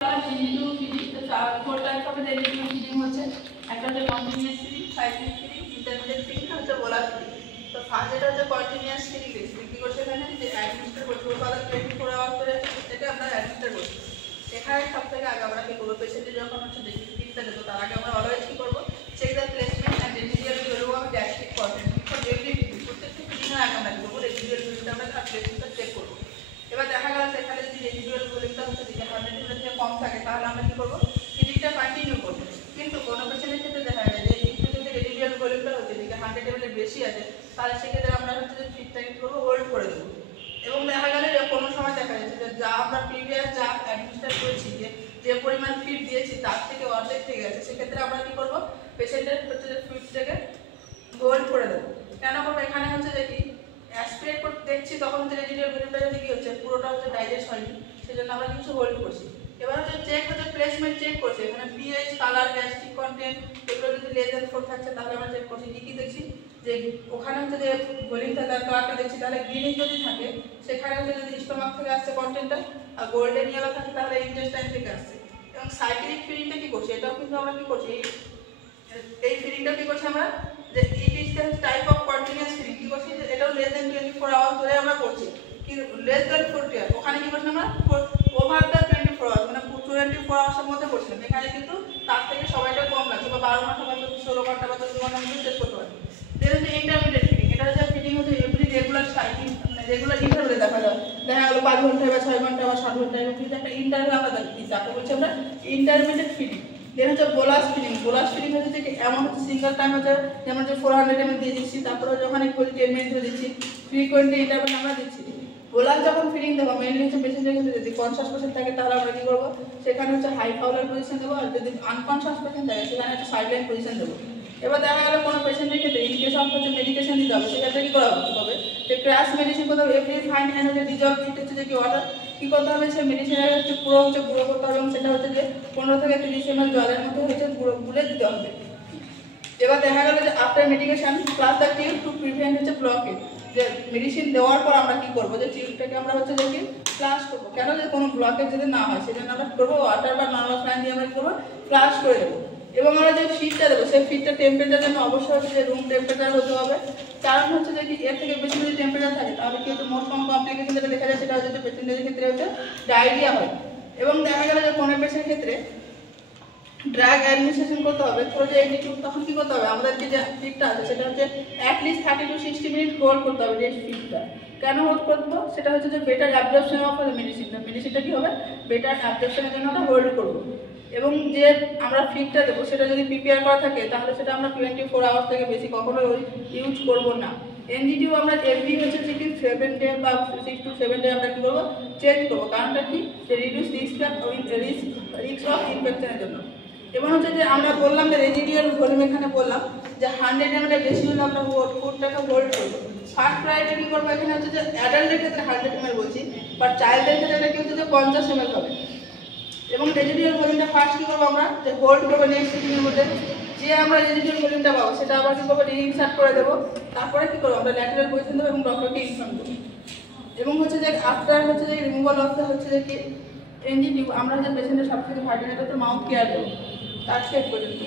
একটা হচ্ছে continuous feeding, cyclic feeding, intermediate feeding হচ্ছে বোলার ফিডিং। তো ফার্স্ট যেটা হচ্ছে কন্টিনিউয়াস ফিডিং দেখছি কি করছে এখানে যে অ্যাডমিনিস্টার করছে উৎপাদন 24 আওয়ার ধরে সেটাকে আমরা অ্যাডমিনিস্টার করছি। এখানে সব থেকে আগে আমরা কি করবো, পেশেন্টের যখন হচ্ছে দেখি ফিডটা দেবো তার আগে আমরা অলওয়েজ কি করবো, check the placement and residual value of gastric content for every feeding. প্রত্যেকটা ফিডিংয়ের আগে আমরা কি করবো, রেজিডিয়াল ভ্যালুটা আমরা তার প্লেসমেন্টটা চেক করবো। এবার দেখা গেল সেখানে যদি রেজিডিয়াল ভ্যালুটা হচ্ছে দিকে 100 থেকে কম থাকে তাহলে আমরা কি করবো, ফিডিংটা কন্টিনিউ করবো। কিন্তু কোনো পেশেন্টের ক্ষেত্রে দেখা যায় যে একটু যদি রেজিডিয়াল ভ্যালুটা হচ্ছে দিকে 100 এর বেশি আছে তাহলে সেক্ষেত্রে আমরা হচ্ছে যে ফিডটাকে কি করবো, হোল্ড করে দেবো। এবং দেখা গেল যে কোনো সময় দেখা যাচ্ছে যে যা আমরা প্রিভিয়াস যা অ্যাডমিনিস্টার করেছি যে পরিমাণ ফিড দিয়েছি তার থেকে অর্ধেক থেকে গেছে, সেক্ষেত্রে আমরা কি করবো, পেশেন্টের হচ্ছে যে ফিডটাকে হোল্ড করে দেবো। কেন করবো, এখানে হচ্ছে যে কি অ্যাসপিরেট করতে দেখছি তখন হচ্ছে রেজিডিয়াল ভ্যালুটা যদি কি হচ্ছে পুরোটা হচ্ছে ডাইজেস্ট হয়নি, সেজন্য আমরা কিছু হোল্ড করছি। এবার হচ্ছে চেক হচ্ছে প্লেসমেন্ট চেক করছে, এখানে পিএইচ, কালার, গ্যাস্ট্রিক কন্টেন্ট এগুলো যদি লেস দ্যান 4 থাকছে তাহলে আমরা চেক করছি। কি দেখছি যে ওখানে হচ্ছে যে ভলিউমটা তার কালারটা দেখছি, তাহলে গ্রিনিশ যদি থাকে সেখানে হচ্ছে যদি স্টোমাক থেকে আসছে কন্টেন্টটা, আর গোল্ডেন ইয়েলো থাকে তাহলে ইন্টেস্টাইন থেকে আসছে। এবং সাইক্লিক ফিডিংটা কি করছে, এটাও কিন্তু আমরা কি করছি, এই ফিডিংটা কি করছি আমরা, যে it is the type of continuous feeding. কি করছি যে এটাও লেস দ্যান 24 আওয়ার ধরে আমরা করছি, কি লেস দ্যান 40 আওয়ার। ওখানে কি করছি আমরা ওভার দ্য 24 আওয়ার, মানে 24 আওয়ার্সের মধ্যে করছিলাম। এখানে কিন্তু তার থেকে সময়টা কম লাগছে, বা 12 ঘন্টা বা 16 ঘন্টা বা 14 ঘন্টার মধ্যে শেষ করতে পারি। দেন হচ্ছে ইন্টারমিডিয়েট ফিডিং, এটা হচ্ছে ফিডিং হচ্ছে এভরি রেগুলার সাইকেল, মানে রেগুলার ইন্টারভ্যালে দেখা গেল 5 ঘন্টা বা 6 ঘন্টা বা 7 ঘন্টা এরকম কিন্তু একটা ইন্টারভ্যাল আমরা দেখি, তাকে বলছি আমরা ইন্টারমিডিয়েট ফিডিং। দেন হচ্ছে বোলাস ফিডিং। বোলাস ফিডিং হচ্ছে যে এমন হচ্ছে সিঙ্গেল টাইম হচ্ছে যেমন যে 400 ml দিয়ে দিচ্ছি, তারপরে যখন একটু 10 মিনিট ধরে দিচ্ছি, ফ্রিকোয়েন্টলি ইন্টারভ্যাল আমরা দিচ্ছি। বোলাস যখন ফিডিং দেবো মেইনলি হচ্ছে পেশেন্টের ক্ষেত্রে যদি কনসাস পেশেন্ট থাকে তাহলে আমরা কি করবো, সেখানে হচ্ছে হাই ফাউলার পজিশন দেবো, আর যদি আনকনসাস পেশেন্ট থাকে সেখানে হচ্ছে সাইডলাইন পজিশন দেবো। এবার দেখা গেল কোনো পেশেন্টের ক্ষেত্রে ইন কেস অফ হচ্ছে মেডিকেশন দিতে হবে, সেক্ষেত্রে কি করা হবে, যে ক্র্যাশ মেডিসিন করতে হবে, এভরি ফাইন অ্যান্ড হচ্ছে ডিজলভ ইট হচ্ছে যে কি ওয়াটার কি করতে হবে, সেই মেডিসিনের হচ্ছে গুঁড়ো করতে হবে, এবং সেটা হচ্ছে যে 15 থেকে 30 ml জলের মধ্যে হচ্ছে গুলে দিতে হবে। এবার দেখা গেল যে after medication plus the tube to prevent হচ্ছে ব্লকেজ, যে মেডিসিন দেওয়ার পর আমরা কি করবো, যে টিউবটাকে আমরা হচ্ছে যে কি ফ্লাশ করবো, কেন যে কোনো ব্লকেজ যদি না হয় সেজন্য আমরা করবো ওয়াটার বা নর্মাল ফ্যান দিয়ে আমরা কি করবো, ফ্লাশ করে দেবো। এবং আমরা যে ফিডটা দেবো সেই ফিডটা টেম্পারেচার জন্য অবশ্যই হচ্ছে যে রুম টেম্পারেচার হতে হবে, কারণ হচ্ছে যে কি এর থেকে বেশি যদি টেম্পারেচার থাকে তাহলে কি হচ্ছে মোস্ট কমন কমপ্লিকেশন যেটা দেখা যায় সেটা হচ্ছে যে পেশেন্টের ক্ষেত্রে হচ্ছে ডায়রিয়া হয়। এবং দেখা গেল যে কোনো পেশেন্টের ক্ষেত্রে ড্রাগ অ্যাডমিনিস্ট্রেশন করতে হবে, তো যে এটিটিউড তখন কি করতে হবে, আমাদেরকে যে ফিডটা আছে সেটা হচ্ছে অ্যাটলিস্ট 30 to 60 মিনিট হোল্ড করতে হবে। যে ফিডটা কেন হোল্ড করবো, সেটা হচ্ছে যে বেটার অ্যাবজর্পশন অফ মেডিসিনটা কি হবে, বেটার অ্যাবজর্পশনের জন্য আমরা হোল্ড করবো। এবং যে আমরা ফিডটা দেবো সেটা যদি প্রিপেয়ার করা থাকে তাহলে সেটা আমরা 24 আওয়ার্স থেকে বেশি কখনো ইউজ করবো না। এনজিটিও আমরা এভরি হচ্ছে কি 7 ডে বা 6 to 7 ডে আমরা কি করবো, চেঞ্জ করবো, কারণটা কি, যে রিডিউস রিস্ক অফ ইনফেকশনের জন্য। এবং হচ্ছে যে আমরা বললাম যে রেজিডিয়াল ভলিউম, এখানে বললাম যে 100 ml এর বেশি হলে আমরা ফুডটাকে হোল্ড করবো। ফার্স্ট প্রায়োরিটি কি করবো, এখানে হচ্ছে যে অ্যাডাল্টের ক্ষেত্রে 100 ml বলছি, বাট চাইল্ডের ক্ষেত্রে কি হচ্ছে যে 50 ml হবে। এবং রেজিডিয়াল ভলিউমটা ফার্স্ট কি করবো আমরা, যে হোল্ড করবো নেক্সট সিটিংয়ের মধ্যে, যে আমরা রেজিডিয়াল ভলিউমটা পাবো সেটা আবার কি করবো, রিইনসার্ট করে দেবো। তারপরে কি করবো, আমরা ল্যাটেরাল পজিশন দেবো এবং ডক্টরকে ইনফর্ম দেবো। এবং হচ্ছে যে আফটার হচ্ছে যে রিমুভাল অফ হচ্ছে যে কি এনজিটিউ, আমরা যে পেশেন্টের সবথেকে ভাইটাল হচ্ছে মাউথ কেয়ার দেবো তার শেষ পর্যন্ত।